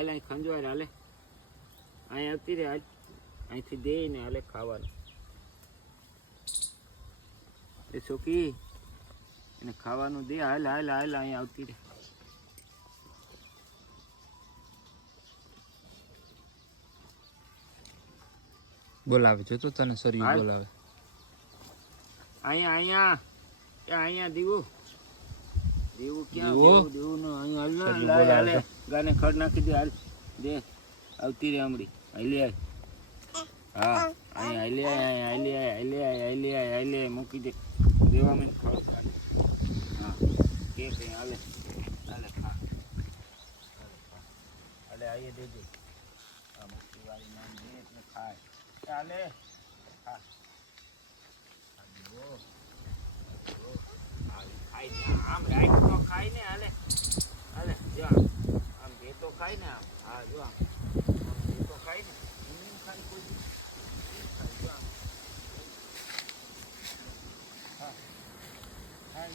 હાલ અહીં ખંજવાય હાલે અહીં આવતી રે હાલ અહીંથી દે ને હાલે ખાવાનું એ છોકી એને ખાવાનું દે હાલ હાલ હાલ અહીં આવતી રે બોલાવે જો તો તને સરિયું બોલાવે અહીંયા અહીંયા અહીંયા દીવું દીવું ક્યાં દીવું નો અહીંયા હાલ હાલે ગાને ખડ નાખી દે હાલ દે આવતી રે હમણી હાલી આય હા અહીંયા હાલી મૂકી દે દેવા મને ખડ હા કે કઈ હાલે હાલે ખા હાલે આવીએ દેજે આ મૂકી વાળી નામ દે એટલે ખાય ચાલે હા આમ રાઈટ તો ખાય ને હાલે હાલે જો આમ બે તો ખાય ને આમ હા જો આમ બે તો ખાય ને ખાય કોઈ ખાય જો આમ હા ખાય